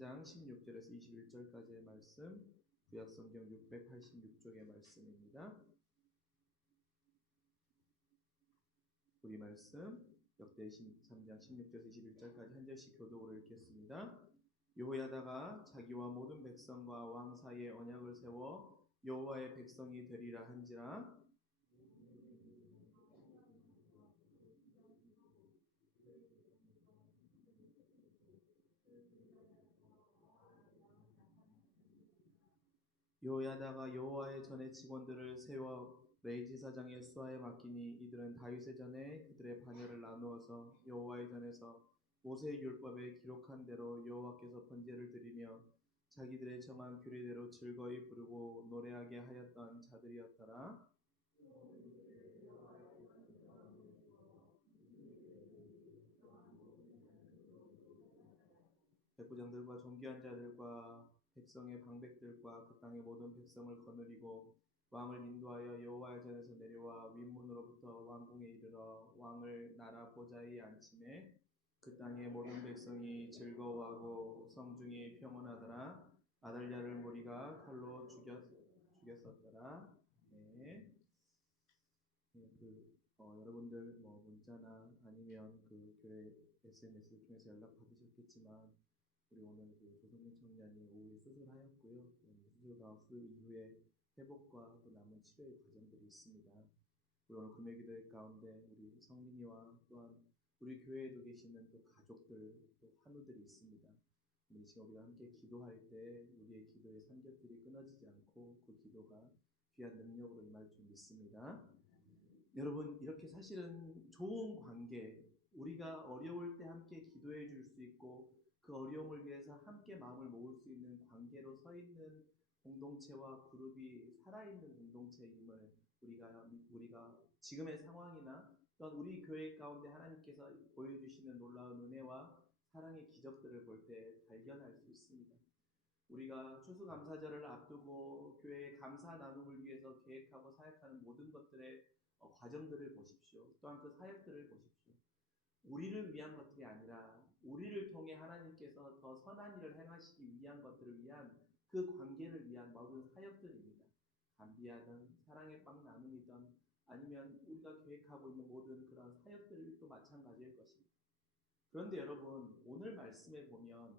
23장 16절에서 21절까지의 말씀, 구약성경 686쪽의 말씀입니다. 우리 말씀 역대 23장 16절에서 21절까지 한 절씩 교독으로 읽겠습니다. 여호야다가 자기와 모든 백성과 왕 사이에 언약을 세워 여호와의 백성이 되리라 한지라. 여호야다가 여호와의 전의 직원들을 세워 레이지사장의 수하에 맡기니 이들은 다윗의 전에 그들의 반열을 나누어서 여호와의 전에서 모세의 율법에 기록한 대로 여호와께서 번제를 드리며 자기들의 정한 규례대로 즐거이 부르고 노래하게 하였던 자들이었더라. 백부장들과 존귀한 자들과 백성의 방백들과 그 땅의 모든 백성을 거느리고 왕을 인도하여 여호와의 전에서 내려와 윗문으로부터 왕궁에 이르러 왕을 나라 보좌에 앉히매 그 땅의 모든 백성이 즐거워하고 성중이 평온하더라. 아달랴를 무리가 칼로 죽였었더라. 네. 여러분들 문자나 아니면 그 교회 SNS를 통해서 연락 받으셨겠지만 우리 오늘 그 조성민 청년이 오후에 수술하였고요. 수술과 수 이후에 회복과 또 남은 치료의 과정들이 있습니다. 우리 오늘 금요기도회 가운데 우리 성민이와 또한 우리 교회에도 계시는 또 가족들, 또 환우들이 있습니다. 우리 지금 우리가 함께 기도할 때 우리의 기도의 삼겹들이 끊어지지 않고 그 기도가 귀한 능력으로 임할 줄 믿습니다. 여러분, 이렇게 사실은 좋은 관계, 우리가 어려울 때 함께 기도해 줄 수 있고 그 어려움을 위해서 함께 마음을 모을 수 있는 관계로 서 있는 공동체와 그룹이 살아있는 공동체임을 우리가 지금의 상황이나 또한 우리 교회 가운데 하나님께서 보여주시는 놀라운 은혜와 사랑의 기적들을 볼 때 발견할 수 있습니다. 우리가 추수감사절을 앞두고 교회의 감사 나눔을 위해서 계획하고 사역하는 모든 것들의 과정들을 보십시오. 또한 그 사역들을 보십시오. 우리를 위한 것들이 아니라 우리를 통해 하나님께서 더 선한 일을 행하시기 위한 것들을 위한 그 관계를 위한 모든 사역들입니다. 감비하든 사랑의 빵 나눔이든 아니면 우리가 계획하고 있는 모든 그런 사역들도 마찬가지일 것입니다. 그런데 여러분, 오늘 말씀에 보면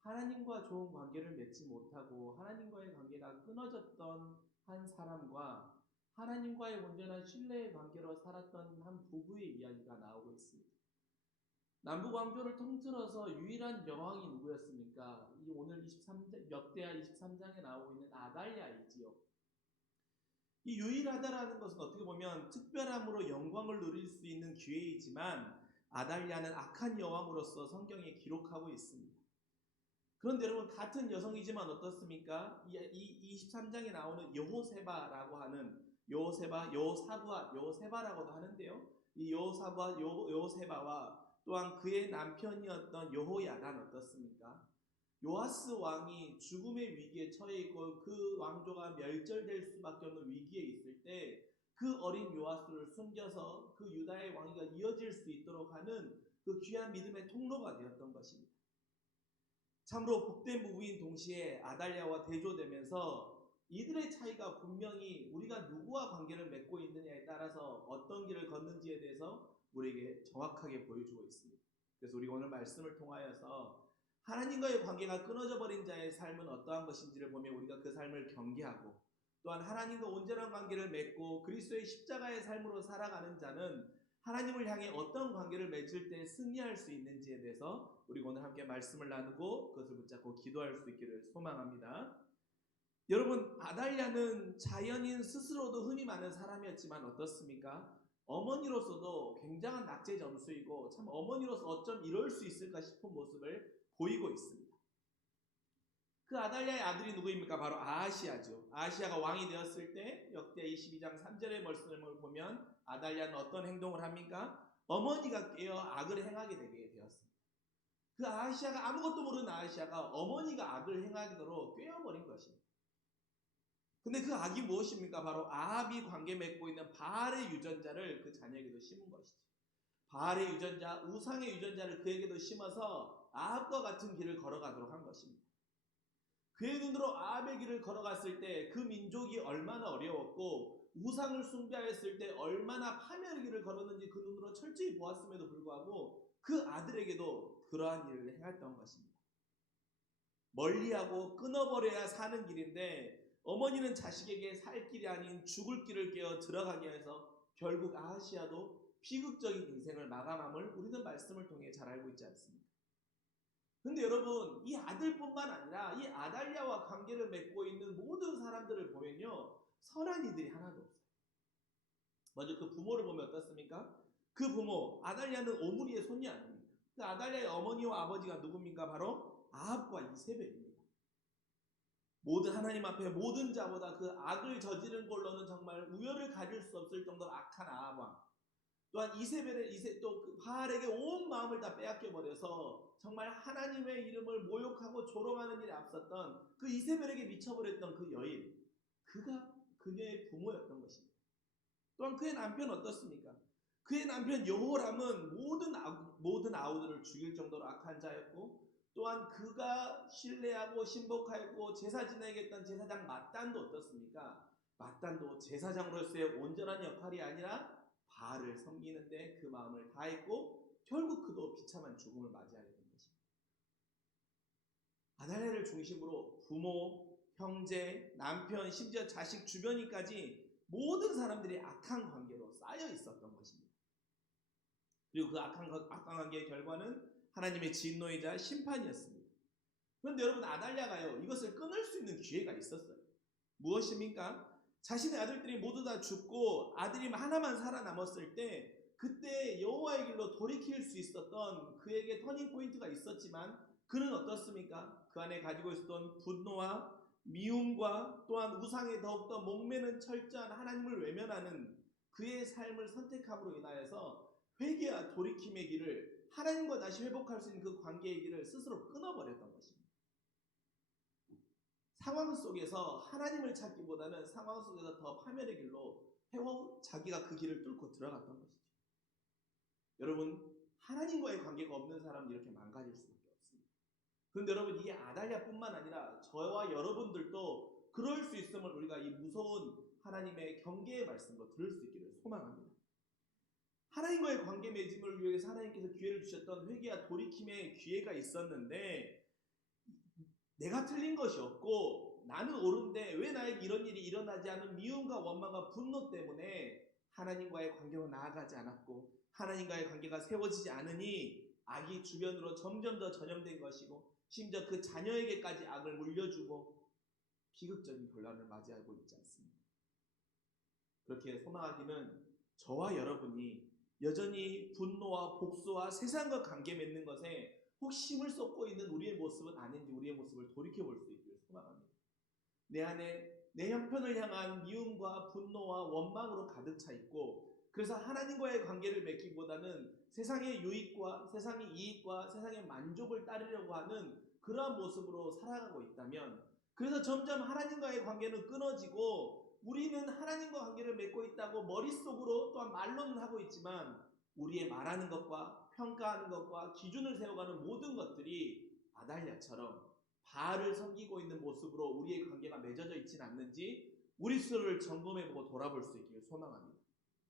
하나님과 좋은 관계를 맺지 못하고 하나님과의 관계가 끊어졌던 한 사람과 하나님과의 온전한 신뢰의 관계로 살았던 한 부부의 이야기가 나오고 있습니다. 남북왕조를 통틀어서 유일한 여왕이 누구였습니까? 이 오늘 역대하 23장에 나오고 있는 아달랴이지요. 이 유일하다라는 것은 어떻게 보면 특별함으로 영광을 누릴 수 있는 기회이지만 아달랴는 악한 여왕으로서 성경에 기록하고 있습니다. 그런데 여러분, 같은 여성이지만 어떻습니까? 이 23장에 나오는 여호세바라고 하는 여호세바라고도 하는데요. 이 여호세바와 또한 그의 남편이었던 여호야다는 어떻습니까? 요아스 왕이 죽음의 위기에 처해 있고 그 왕조가 멸절될 수밖에 없는 위기에 있을 때 그 어린 요아스를 숨겨서 그 유다의 왕위가 이어질 수 있도록 하는 그 귀한 믿음의 통로가 되었던 것입니다. 참으로 복된 부부인 동시에 아달랴와 대조되면서 이들의 차이가 분명히 우리가 누구와 관계를 맺고 있느냐에 따라서 어떤 길을 걷는지에 대해서 우리에게 정확하게 보여주고 있습니다. 그래서 우리가 오늘 말씀을 통하여서 하나님과의 관계가 끊어져 버린 자의 삶은 어떠한 것인지를 보며 우리가 그 삶을 경계하고 또한 하나님과 온전한 관계를 맺고 그리스도의 십자가의 삶으로 살아가는 자는 하나님을 향해 어떤 관계를 맺을 때 승리할 수 있는지에 대해서 우리 오늘 함께 말씀을 나누고 그것을 붙잡고 기도할 수 있기를 소망합니다. 여러분, 아달랴는 자연인 스스로도 흔히 많은 사람이었지만 어떻습니까? 어머니로서도 굉장한 낙제 점수이고 참 어머니로서 어쩜 이럴 수 있을까 싶은 모습을 보이고 있습니다. 그 아달랴의 아들이 누구입니까? 바로 아하시아죠. 아하시아가 왕이 되었을 때 역대 22장 3절의 말씀을 보면 아달랴는 어떤 행동을 합니까? 어머니가 깨어 악을 행하게 되게 되었습니다. 그 아하시아가 아무것도 모르는 아하시아가 어머니가 악을 행하도록 꿰어버린 것입니다. 근데 그 악이 무엇입니까? 바로 아합이 관계 맺고 있는 바알의 유전자를 그 자녀에게도 심은 것이죠. 바알의 유전자, 우상의 유전자를 그에게도 심어서 아합과 같은 길을 걸어가도록 한 것입니다. 그의 눈으로 아합의 길을 걸어갔을 때 그 민족이 얼마나 어려웠고 우상을 숭배하였을 때 얼마나 파멸의 길을 걸었는지 그 눈으로 철저히 보았음에도 불구하고 그 아들에게도 그러한 일을 행했던 것입니다. 멀리하고 끊어버려야 사는 길인데 어머니는 자식에게 살 길이 아닌 죽을 길을 깨어 들어가게 해서 결국 아하시아도 비극적인 인생을 마감함을 우리는 말씀을 통해 잘 알고 있지 않습니까? 근데 여러분, 이 아들뿐만 아니라 이 아달랴와 관계를 맺고 있는 모든 사람들을 보면요, 선한 이들이 하나도 없어요. 먼저 그 부모를 보면 어떻습니까? 그 부모, 아달랴는 오므리의 손이 아닙니다. 그 아달랴의 어머니와 아버지가 누굽니까? 바로 아합과 이세벨입니다. 모든 하나님 앞에 모든 자보다 그 악을 저지른 걸로는 정말 우열을 가릴 수 없을 정도로 악한 아합 왕. 또한 이세벨의 또 바알에게 온 마음을 다 빼앗겨 버려서 정말 하나님의 이름을 모욕하고 조롱하는 일에 앞섰던 그 이세벨에게 미쳐버렸던 그 여인, 그가 그녀의 부모였던 것입니다. 또한 그의 남편 어떻습니까? 그의 남편 여호람은 모든 아우들을 죽일 정도로 악한 자였고, 또한 그가 신뢰하고 신복하였고 제사 지내겠다는 제사장 맏단도 어떻습니까? 맏단도 제사장으로서의 온전한 역할이 아니라 바알을 섬기는데 그 마음을 다했고 결국 그도 비참한 죽음을 맞이하게 된 것입니다. 아달랴를 중심으로 부모, 형제, 남편, 심지어 자식 주변이까지 모든 사람들이 악한 관계로 쌓여 있었던 것입니다. 그리고 그 악한 관계의 결과는 하나님의 진노이자 심판이었습니다. 그런데 여러분, 아달랴가요, 이것을 끊을 수 있는 기회가 있었어요. 무엇입니까? 자신의 아들들이 모두 다 죽고 아들이 하나만 살아남았을 때 그때 여호와의 길로 돌이킬 수 있었던 그에게 터닝 포인트가 있었지만 그는 어떻습니까? 그 안에 가지고 있었던 분노와 미움과 또한 우상에 더욱더 목매는 철저한 하나님을 외면하는 그의 삶을 선택함으로 인하여서 회개와 돌이킴의 길을, 하나님과 다시 회복할 수 있는 그 관계의 길을 스스로 끊어버렸던 것입니다. 상황 속에서 하나님을 찾기보다는 상황 속에서 더 파멸의 길로 자기가 그 길을 뚫고 들어갔던 것이죠. 여러분, 하나님과의 관계가 없는 사람은 이렇게 망가질 수밖에 없습니다. 그런데 여러분, 이게 아달랴뿐만 아니라 저와 여러분들도 그럴 수 있음을 우리가 이 무서운 하나님의 경계의 말씀으로 들을 수 있기를 소망합니다. 하나님과의 관계 맺음을 위해서 하나님께서 기회를 주셨던 회개와 돌이킴의 기회가 있었는데 내가 틀린 것이 없고 나는 옳은데 왜 나에게 이런 일이 일어나지 않은 미움과 원망과 분노 때문에 하나님과의 관계로 나아가지 않았고 하나님과의 관계가 세워지지 않으니 악이 주변으로 점점 더 전염된 것이고 심지어 그 자녀에게까지 악을 물려주고 비극적인 결론을 맞이하고 있지 않습니다. 그렇게 소망하기는 저와 여러분이 여전히 분노와 복수와 세상과 관계 맺는 것에 혹시 힘을 쏟고 있는 우리의 모습은 아닌지 우리의 모습을 돌이켜볼 수 있기를 소망합니다. 내 안에 내 형편을 향한 미움과 분노와 원망으로 가득 차 있고 그래서 하나님과의 관계를 맺기보다는 세상의 유익과 세상의 이익과 세상의 만족을 따르려고 하는 그러한 모습으로 살아가고 있다면 그래서 점점 하나님과의 관계는 끊어지고 우리는 하나님과 관계를 맺고 있다고 머릿속으로 또한 말로는 하고 있지만 우리의 말하는 것과 평가하는 것과 기준을 세워가는 모든 것들이 아달랴처럼 바알을 섬기고 있는 모습으로 우리의 관계가 맺어져 있지는 않는지 우리 스스로를 점검해보고 돌아볼 수 있기를 소망합니다.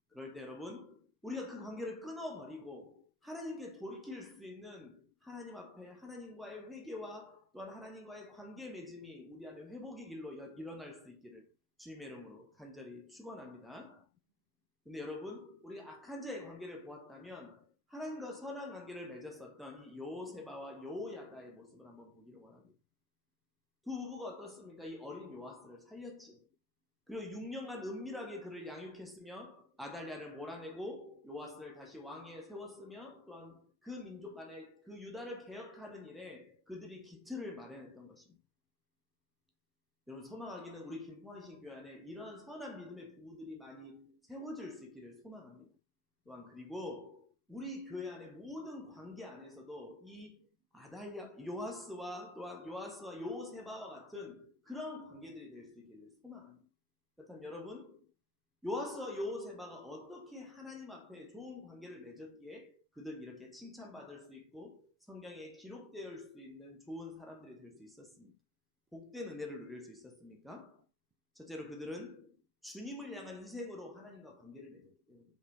그럴 때 여러분, 우리가 그 관계를 끊어버리고 하나님께 돌이킬 수 있는 하나님 앞에 하나님과의 회개와 또한 하나님과의 관계 맺음이 우리 안에 회복의 길로 일어날 수 있기를 주님의 이름으로 간절히 축원합니다. 근데 여러분, 우리가 악한 자의 관계를 보았다면 하나님과 선한 관계를 맺었었던 이 여호세바와 여호야다의 모습을 한번 보기를 원합니다. 두 부부가 어떻습니까? 이 어린 요아스를 살렸지요. 그리고 6년간 은밀하게 그를 양육했으며 아달랴를 몰아내고 요아스를 다시 왕위에 세웠으며 또한 그 민족 간에 그 유다를 개혁하는 일에 그들이 기틀을 마련했던 것입니다. 여러분, 소망하기는 우리 김포한신 교회 안에 이런 선한 믿음의 부부들이 많이 세워질 수 있기를 소망합니다. 또한 그리고 우리 교회 안에 모든 관계 안에서도 이 아달랴, 요아스와 또한 요아스와 요세바와 같은 그런 관계들이 될 수 있기를 소망합니다. 그렇다면 여러분, 요아스와 요세바가 어떻게 하나님 앞에 좋은 관계를 맺었기에 그들 이렇게 칭찬받을 수 있고 성경에 기록되어 수 있는 좋은 사람들이 될 수 있었습니다. 복된 은혜를 누릴 수 있었습니까? 첫째로 그들은 주님을 향한 희생으로 하나님과 관계를 맺었기 때문입니다.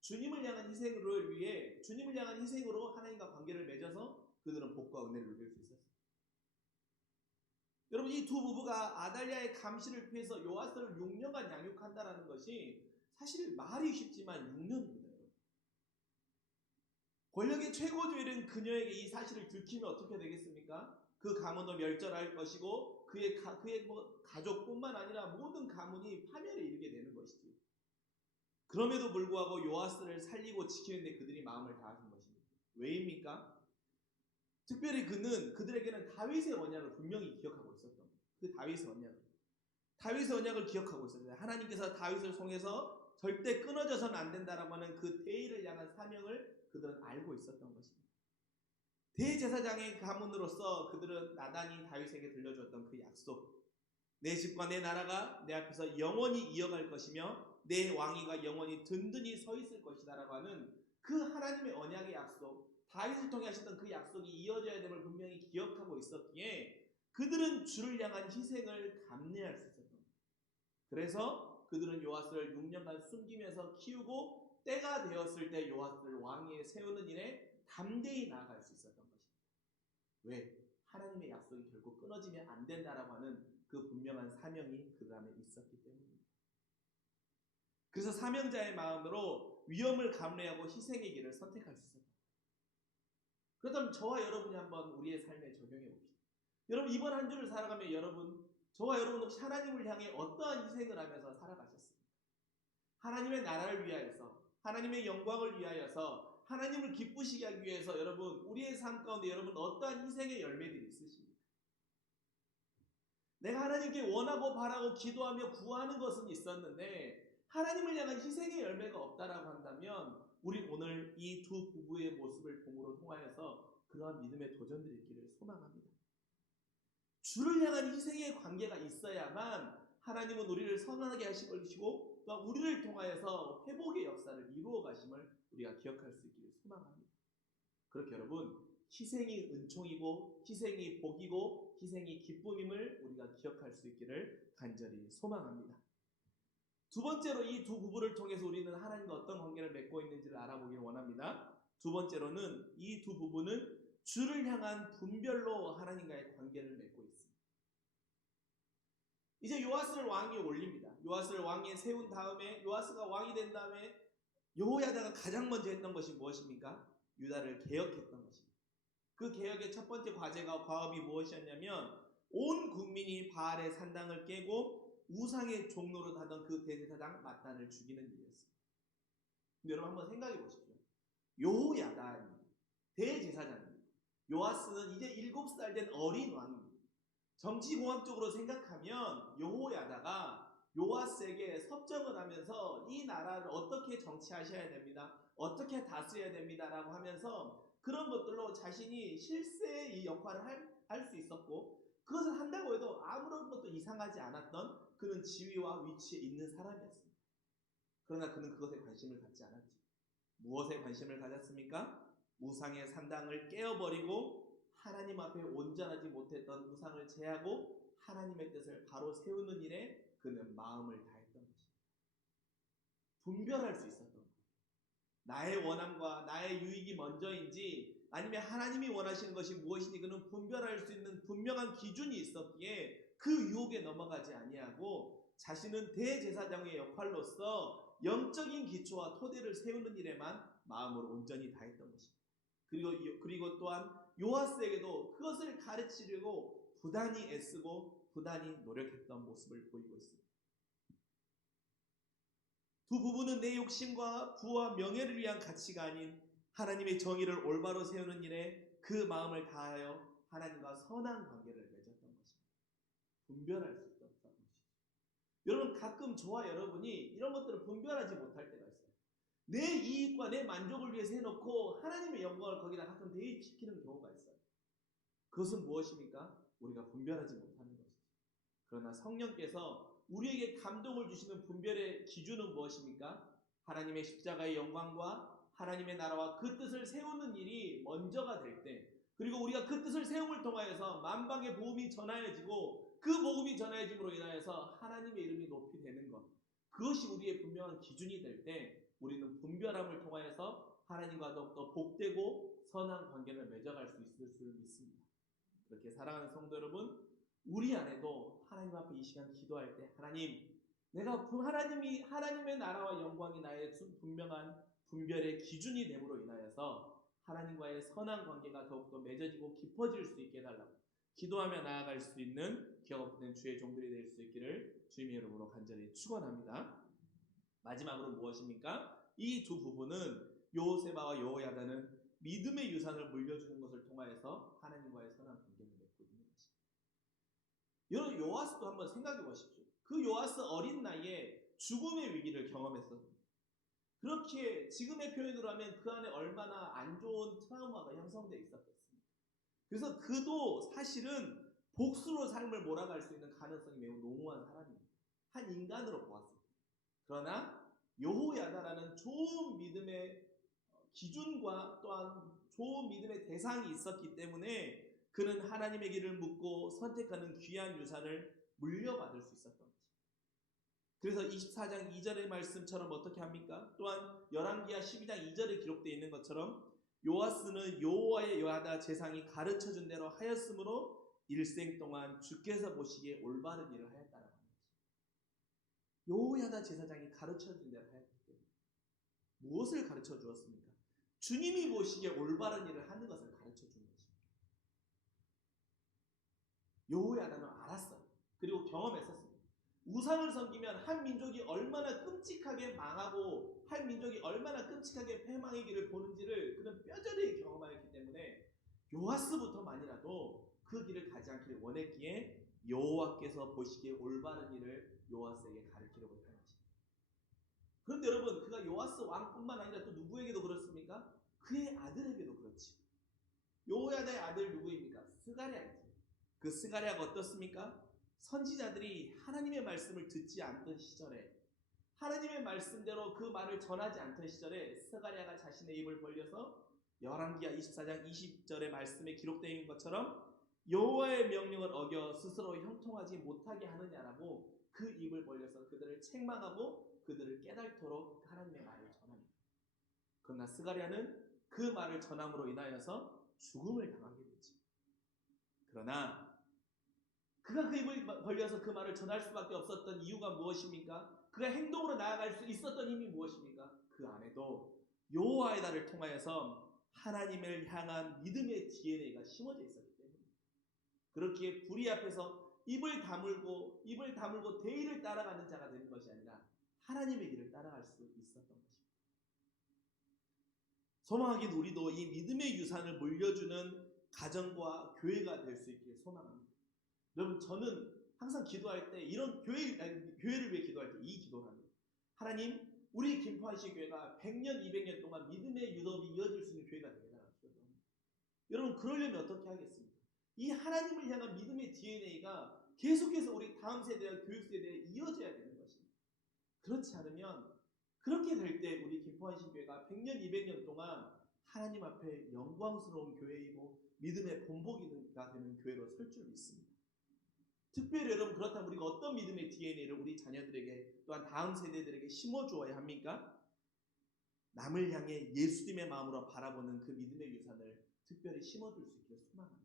주님을 향한 희생을 위해 주님을 향한 희생으로 하나님과 관계를 맺어서 그들은 복과 은혜를 누릴 수 있었습니다. 여러분, 이 두 부부가 아달랴의 감시를 피해서 요아스를 6년간 양육한다는 것이 사실 말이 쉽지만 6년입니다. 권력의 최고조이는 그녀에게 이 사실을 들키면 어떻게 되겠습니까? 그 가문도 멸절할 것이고 그의 가족뿐만 아니라 모든 가문이 파멸에 이르게 되는 것이지요. 그럼에도 불구하고 요아스를 살리고 지키는 데 그들이 마음을 다하신 것입니다. 왜입니까? 특별히 그들에게는 다윗의 언약을 분명히 기억하고 있었던 거예요. 그 다윗의 언약을 기억하고 있었어요. 하나님께서 다윗을 통해서 절대 끊어져서는 안 된다라고 하는 그 대의를 향한 사명을 그들은 알고 있었던 것입니다. 대제사장의 가문으로서 그들은 나단이 다윗에게 들려주었던 그 약속, 내 집과 내 나라가 내 앞에서 영원히 이어갈 것이며 내 왕위가 영원히 든든히 서 있을 것이다 라고 하는 그 하나님의 언약의 약속, 다윗을 통해 하셨던 그 약속이 이어져야 됨을 분명히 기억하고 있었기에 그들은 주를 향한 희생을 감내할 수 있었던 거예요. 그래서 그들은 요아스를 6년간 숨기면서 키우고 때가 되었을 때 요아스를 왕위에 세우는 일에 담대히 나아갈 수 있었던 것입니다. 왜? 하나님의 약속이 결국 끊어지면 안 된다라고 하는 그 분명한 사명이 그들 안에 있었기 때문입니다. 그래서 사명자의 마음으로 위험을 감내하고 희생의 길을 선택할 수 있었다. 그렇다면 저와 여러분이 한번 우리의 삶에 적용해 봅시다. 여러분, 이번 한 주를 살아가며 저와 여러분 혹시 하나님을 향해 어떠한 희생을 하면서 살아가셨습니까? 하나님의 나라를 위하여서, 하나님의 영광을 위하여서, 하나님을 기쁘시게 하기 위해서 여러분, 우리의 삶 가운데 여러분 어떠한 희생의 열매들이 있으십니까? 내가 하나님께 원하고 바라고 기도하며 구하는 것은 있었는데 하나님을 향한 희생의 열매가 없다라고 한다면 우리 오늘 이 두 부부의 모습을 봄으로 통하여서 그러한 믿음의 도전들이 있기를 소망합니다. 주를 향한 희생의 관계가 있어야만 하나님은 우리를 선하게 하실 것이고 또 우리를 통하여서 회복의 역사를 이루어 가심을 우리가 기억할 수 있기를 소망합니다. 그렇게 여러분, 희생이 은총이고 희생이 복이고 희생이 기쁨임을 우리가 기억할 수 있기를 간절히 소망합니다. 두 번째로 이 두 부부를 통해서 우리는 하나님과 어떤 관계를 맺고 있는지를 알아보기를 원합니다. 두 번째로는 이 두 부부는 주를 향한 분별로 하나님과의 관계를 맺고 있습니다. 이제 요아스를 왕위에 올립니다. 요아스를 왕위에 세운 다음에 요아스가 왕이 된 다음에 여호야다가 가장 먼저 했던 것이 무엇입니까? 유다를 개혁했던 것입니다. 그 개혁의 첫 번째 과업이 무엇이었냐면 온 국민이 바알의 산당을 깨고 우상의 종로로 하던 그 대제사장 마단을 죽이는 일이었습니다. 근데 여러분 한번 생각해 보십시오. 여호야다입니다. 대제사장입니다. 요아스는 이제 7살 된 어린 왕입니다. 정치공학적으로 생각하면 여호야다가 요아스에게 섭정을 하면서 이 나라를 어떻게 정치하셔야 됩니다. 어떻게 다스려야 됩니다라고 하면서 그런 것들로 자신이 실세의 이 역할을 할 수 있었고 그것을 한다고 해도 아무런 것도 이상하지 않았던 그런 지위와 위치에 있는 사람이었습니다. 그러나 그는 그것에 관심을 갖지 않았죠. 무엇에 관심을 가졌습니까? 우상의 산당을 깨어버리고 하나님 앞에 온전하지 못했던 우상을 제하고 하나님의 뜻을 바로 세우는 일에 그는 마음을 다했던 것입니다. 분별할 수 있었던 거예요. 나의 원함과 나의 유익이 먼저인지 아니면 하나님이 원하시는 것이 무엇인지 그는 분별할 수 있는 분명한 기준이 있었기에 그 유혹에 넘어가지 아니하고 자신은 대제사장의 역할로서 영적인 기초와 토대를 세우는 일에만 마음을 온전히 다했던 것입니다. 그리고 또한 요아스에게도 그것을 가르치려고 부단히 애쓰고 부단히 노력했던 모습을 보이고 있습니다. 두 부부는 내 욕심과 부와 명예를 위한 가치가 아닌 하나님의 정의를 올바로 세우는 일에 그 마음을 다하여 하나님과 선한 관계를 맺었던 것입니다. 분별할 수 있었던 것입니다. 여러분, 가끔 저와 여러분이 이런 것들을 분별하지 못할 때가 있어요. 내 이익과 내 만족을 위해서 해놓고 하나님의 영광을 거기다 가끔 대입시키는 경우가 있어요. 그것은 무엇입니까? 우리가 분별하지 못하는 것이죠. 그러나 성령께서 우리에게 감동을 주시는 분별의 기준은 무엇입니까? 하나님의 십자가의 영광과 하나님의 나라와 그 뜻을 세우는 일이 먼저가 될 때, 그리고 우리가 그 뜻을 세움을 통하여서 만방의 복음이 전하여지고 그 복음이 전하여짐으로 인하여서 하나님의 이름이 높이 되는 것, 그것이 우리의 분명한 기준이 될 때 우리는 분별함을 통하여서 하나님과 더욱더 복되고 선한 관계를 맺어갈 수 있을 줄 믿습니다. 그렇게 사랑하는 성도 여러분, 우리 안에도 하나님 앞에 이 시간 기도할 때 하나님, 내가 하나님의 나라와 영광이 나의 분명한 분별의 기준이 됨으로 인하여서 하나님과의 선한 관계가 더욱더 맺어지고 깊어질 수 있게 해달라고 기도하며 나아갈 수 있는 기억된 주의 종들이 될 수 있기를 주님의 이름으로 간절히 축원합니다. 마지막으로 무엇입니까? 이 두 부분은 여호세바와 여호야다는 믿음의 유산을 물려주는 것을 통하여서 하나님과의 선한 관계를 맺고 있는 것입니다. 여러분, 요아스도 한번 생각해 보십시오. 그 요아스 어린 나이에 죽음의 위기를 경험했었습니다. 그렇게 지금의 표현으로 하면 그 안에 얼마나 안 좋은 트라우마가 형성되어 있었겠습니까? 그래서 그도 사실은 복수로 삶을 몰아갈 수 있는 가능성이 매우 농후한 사람입니다. 한 인간으로 보았습니다. 그러나 여호야다라는 좋은 믿음의 기준과 또한 좋은 믿음의 대상이 있었기 때문에 그는 하나님의 길을 묻고 선택하는 귀한 유산을 물려받을 수 있었던 거죠. 그래서 24장 2절의 말씀처럼 어떻게 합니까? 또한 열왕기하 12장 2절에 기록되어 있는 것처럼 요아스는 여호와의 여하다 제상이 가르쳐준 대로 하였으므로 일생 동안 주께서 보시기에 올바른 일을 하였다라고 합니다. 여호야다 제사장이 가르쳐준 대로 하였기 때문에 무엇을 가르쳐 주었습니까? 주님이 보시기에 올바른 일을 하는 것을 가르쳐 준 것입니다. 여호야다는 알았어요. 그리고 경험했었습니다. 우상을 섬기면 한 민족이 얼마나 끔찍하게 망하고 한 민족이 얼마나 끔찍하게 패망의 길을 보는지를 그는 뼈저리게 경험하였기 때문에 요아스부터만이라도 그 길을 가지 않기를 원했기에 여호와께서 보시기에 올바른 일을 요아스에게 가르치려고 했던 것입니다. 그런데 여러분, 그가 요아스 왕뿐만 아니라 또 누구에게도 그렇습니까? 그의 아들에게도 그렇지. 여호야다의 아들 누구입니까? 스가랴입니다. 그 스가랴가 어떻습니까? 선지자들이 하나님의 말씀을 듣지 않던 시절에, 하나님의 말씀대로 그 말을 전하지 않던 시절에 스가랴가 자신의 입을 벌려서 열왕기하 24장 20절의 말씀에 기록되어 있는 것처럼 여호와의 명령을 어겨 스스로 형통하지 못하게 하느냐라고 그 입을 벌려서 그들을 책망하고 그들을 깨닫도록 하나님의 말을 전합니다. 그러나 스가랴는 그 말을 전함으로 인하여서 죽음을 당하게 되죠. 그러나 그가 그 입을 벌려서 그 말을 전할 수밖에 없었던 이유가 무엇입니까? 그가 행동으로 나아갈 수 있었던 힘이 무엇입니까? 그 안에도 여호와의 날을 통하여서 하나님을 향한 믿음의 DNA가 심어져 있었기 때문입니다. 그렇기에 불의 앞에서 입을 다물고 대의를 따라가는 자가 되는 것이 아니라 하나님의 길을 따라갈 수 있었던 것입니다. 소망하긴 우리도 이 믿음의 유산을 물려주는 가정과 교회가 될 수 있기를 소망합니다. 여러분, 저는 항상 기도할 때 이런 교회를 위해 기도할 때 이 기도를 합니다. 하나님, 우리 김포한시 교회가 100년, 200년 동안 믿음의 유업이 이어질 수 있는 교회가 되게 달라고 합니다. 여러분, 그러려면 어떻게 하겠습니까? 이 하나님을 향한 믿음의 DNA가 계속해서 우리 다음 세대와 교육 세대에 이어져야 되는 것입니다. 그렇지 않으면 그렇게 될 때 우리 김포한시 교회가 100년, 200년 동안 하나님 앞에 영광스러운 교회이고 믿음의 본보기가 되는 교회로 설 줄 믿습니다. 특별히 여러분, 그렇다면 우리가 어떤 믿음의 DNA를 우리 자녀들에게 또한 다음 세대들에게 심어주어야 합니까? 남을 향해 예수님의 마음으로 바라보는 그 믿음의 유산을 특별히 심어줄 수 있기를 소망합니다.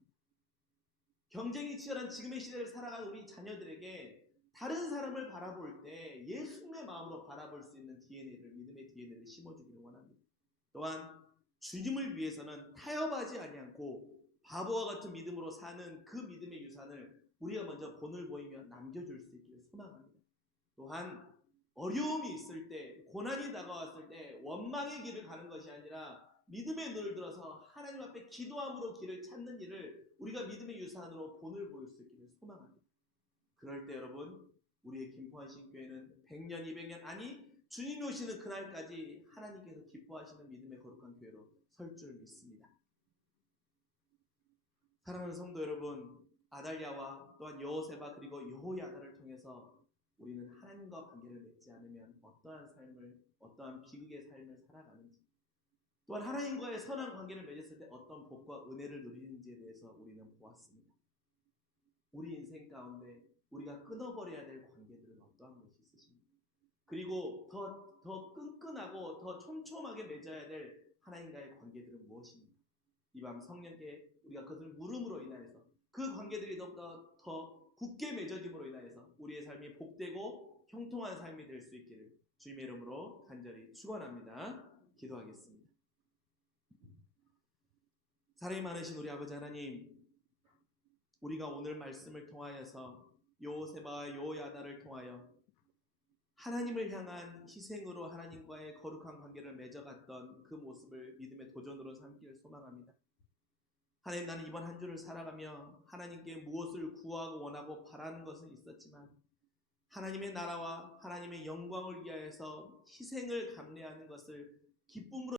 경쟁이 치열한 지금의 시대를 살아가는 우리 자녀들에게 다른 사람을 바라볼 때 예수님의 마음으로 바라볼 수 있는 DNA를, 믿음의 DNA를 심어주기를 원합니다. 또한 주님을 위해서는 타협하지 아니하고 바보와 같은 믿음으로 사는 그 믿음의 유산을 우리가 먼저 본을 보이며 남겨줄 수 있기를 소망합니다. 또한 어려움이 있을 때, 고난이 다가왔을 때 원망의 길을 가는 것이 아니라 믿음의 눈을 들어서 하나님 앞에 기도함으로 길을 찾는 일을 우리가 믿음의 유산으로 본을 보일 수 있기를 소망합니다. 그럴 때 여러분, 우리의 김포한신교회는 100년, 200년, 아니 주님이 오시는 그날까지 하나님께서 기뻐하시는 믿음의 거룩한 교회로 설 줄 믿습니다. 사랑하는 성도 여러분, 아달랴와 또한 여호세바 그리고 여호야다를 통해서 우리는 하나님과 관계를 맺지 않으면 어떠한 비극의 삶을 살아가는지, 또한 하나님과의 선한 관계를 맺었을 때 어떤 복과 은혜를 누리는지에 대해서 우리는 보았습니다. 우리 인생 가운데 우리가 끊어버려야 될 관계들은 어떠한 것이 있으십니까? 그리고 더 끈끈하고 더 촘촘하게 맺어야 될 하나님과의 관계들은 무엇입니까? 이 밤 성령께 우리가 그것을 물음으로 인하여서 그 관계들이 더욱더 더 굳게 맺어짐으로 인하여서 우리의 삶이 복되고 형통한 삶이 될 수 있기를 주님의 이름으로 간절히 축원합니다. 기도하겠습니다. 사랑이 많으신 우리 아버지 하나님, 우리가 오늘 말씀을 통하여서 요세바와 요야다를 통하여 하나님을 향한 희생으로 하나님과의 거룩한 관계를 맺어갔던 그 모습을 믿음의 도전으로 삼기를 소망합니다. 하나님, 나는 이번 한 주를 살아가며 하나님께 무엇을 구하고 원하고 바라는 것은 있었지만 하나님의 나라와 하나님의 영광을 위하여서 희생을 감내하는 것을 기쁨으로